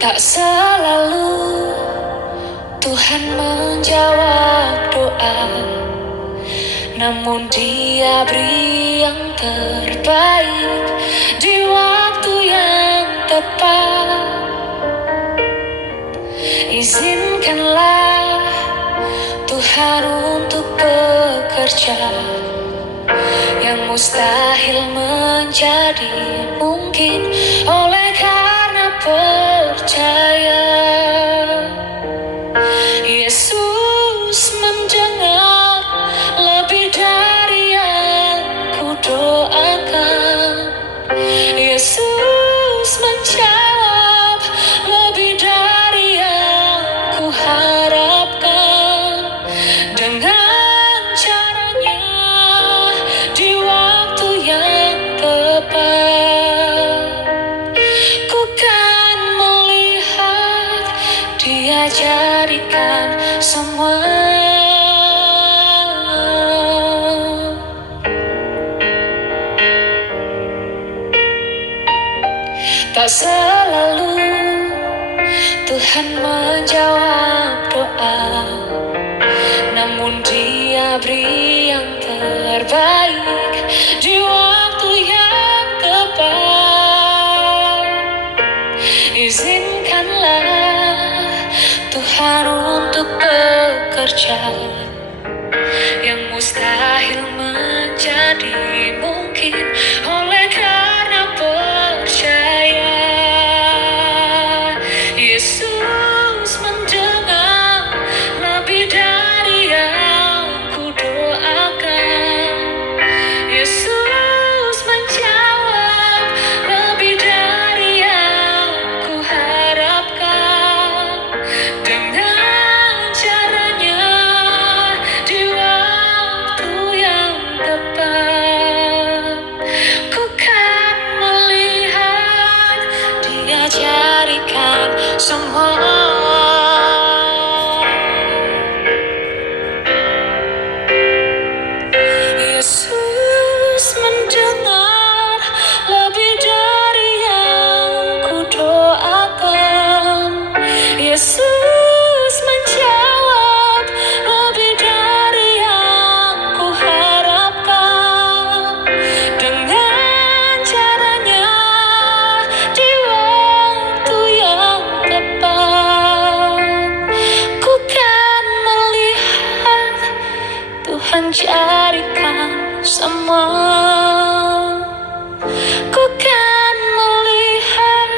Tak selalu Tuhan menjawab doa, namun Dia beri yang terbaik di waktu yang tepat. Izinkanlah Tuhan untuk bekerja bekerja, yang mustahil menjadi mungkin oleh karena percaya. Yesus mendengar lebih dari yang ku doakan. Yesus menjawab lebih dari yang ku harapkan. Dengan caranya di waktu yang tepat, ku kan melihat Dia jadikan semua. Tak selalu Tuhan menjawab doa, namun Dia beri yang terbaik di waktu yang tepat. Izinkanlah Tuhan untuk bekerja, yang mustahil menjadi mungkin oleh karena percaya. Yesus mendengar lebih dari yang ku doakan. Yesus menjawab lebih dari yang ku harapkan. Dengan caranya di waktu yang tepat, ku kan melihat Dia jadikan semua. Yesus mendengar lebih dari yang ku doakan. Yesus menjawab lebih dari yang ku harapkan. Dengan caranya di waktu yang tepat, ku kan melihat Tuhan jadikan semua. Ku kan melihat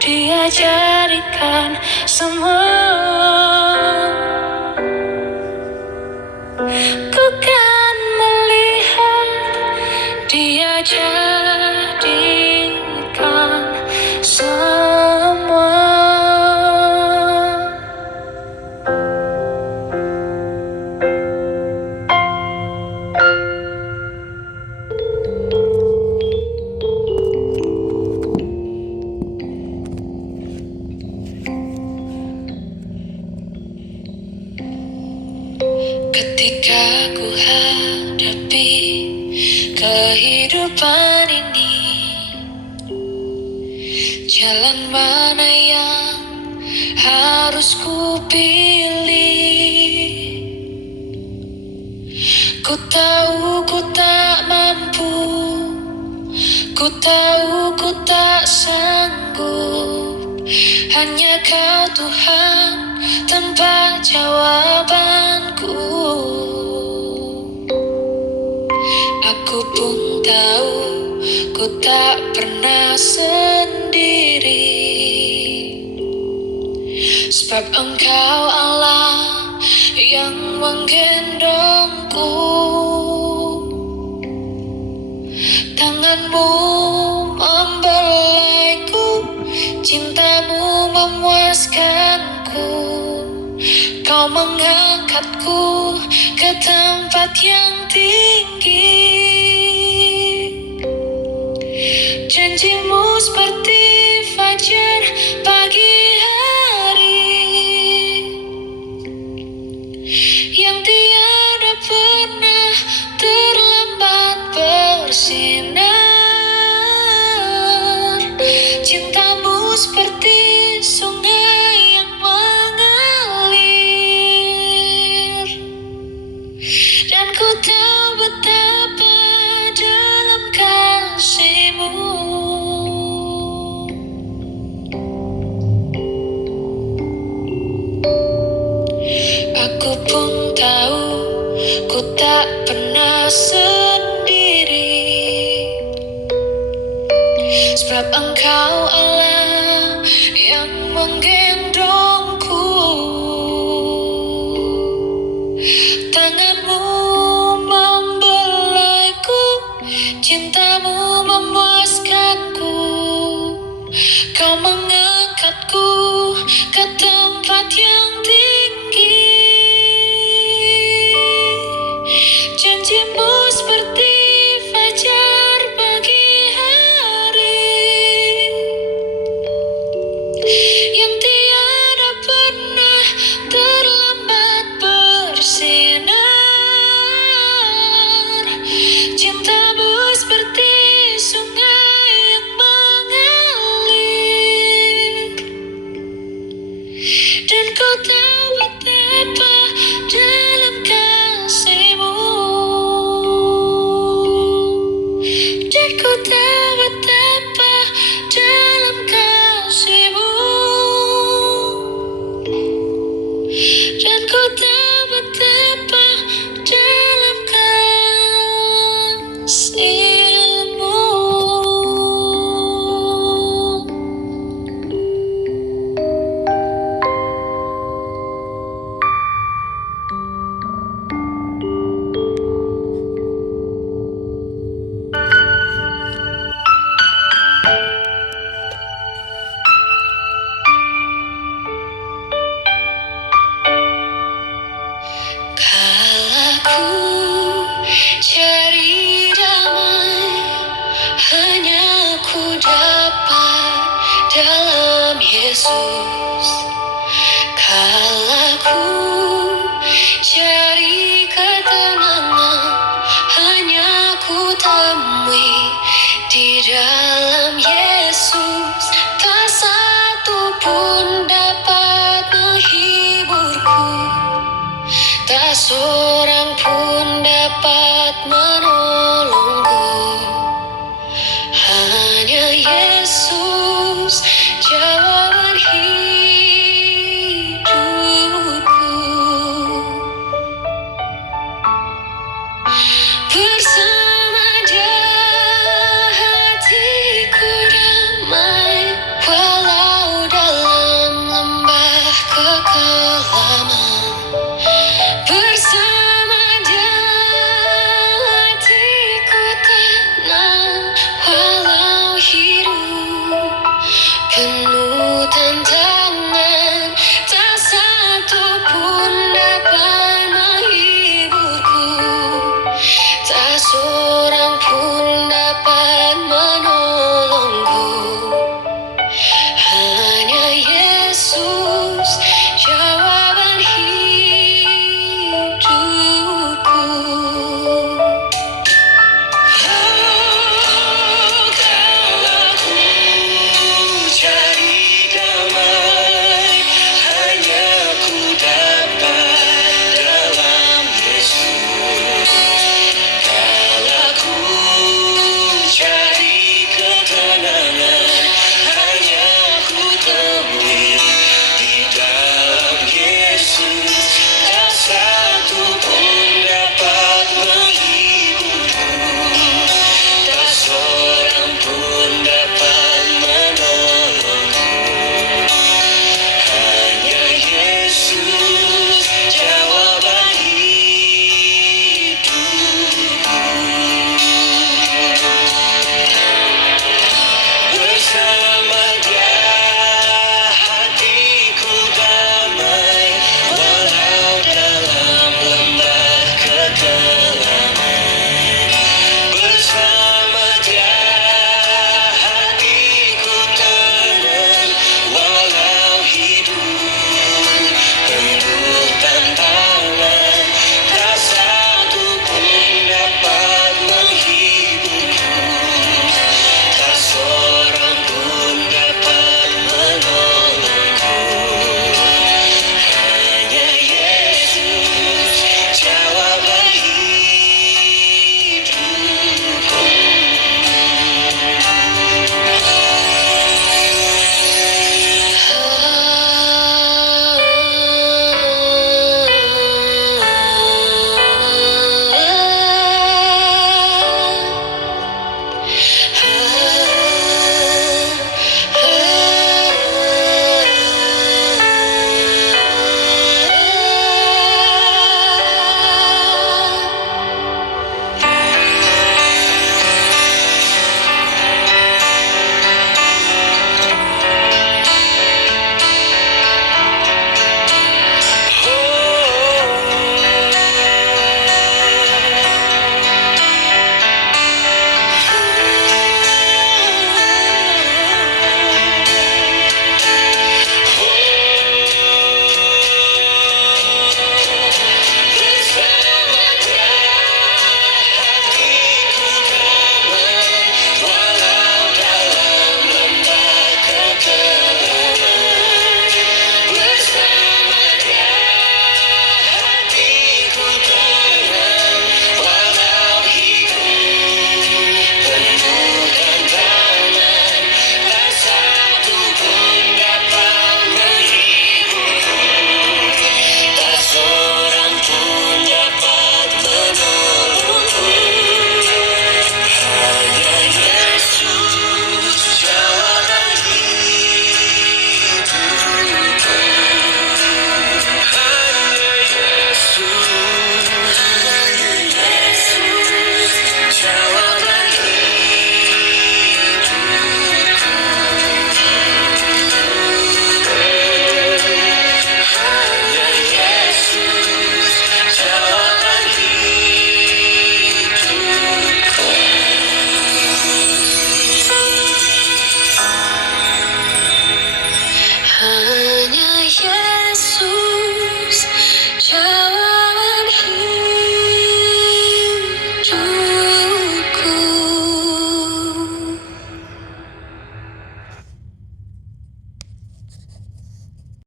Dia jadikan semua. Ku kan melihat Dia jadikan semua. Ketika ku hadapi kehidupan ini, jalan mana yang harus ku pilih? Ku tahu ku tak mampu, ku tahu ku tak sanggup. Hanya Kau Tuhan tempat jawabanku. Aku pun tahu ku tak pernah sendiri, sebab Engkau Allah yang menggendongku. Tangan-Mu membelaiku, cinta-Mu memuaskanku. Kau mengangkatku ke tempat yang tinggi. Janji-Mu seperti fajar pagi hari, yang tiada pernah terlambat bersinar. Cinta-Mu seperti sungai yang mengalir, dan ku tahu betapa dalam kasih-Mu. Aku pun tahu Ku tak pernah sendiri, sebab Engkau Allah yang menggendongku. Tanganmu membelaiku, cintamu memuaskanku. Kau mengangkatku ke tempat yang tinggi. Janjimu seperti fajar pagi hari, yang tiada pernah terlambat bersinar. Cintamu seperti sungai yang mengalir, dan ku tahu betapa dalam kasih-Mu, dan ku tahu betapa dalam kasih-Mu, dan ku tahu betapa dalam kasih-Mu. Kala ku cari damai, hanya ku dapat dalam Yesus. Kala ku cari ketenangan, hanya ku temui di dalam Yesus. Tak satu pun dapat menghiburku, tak seorang pun dapat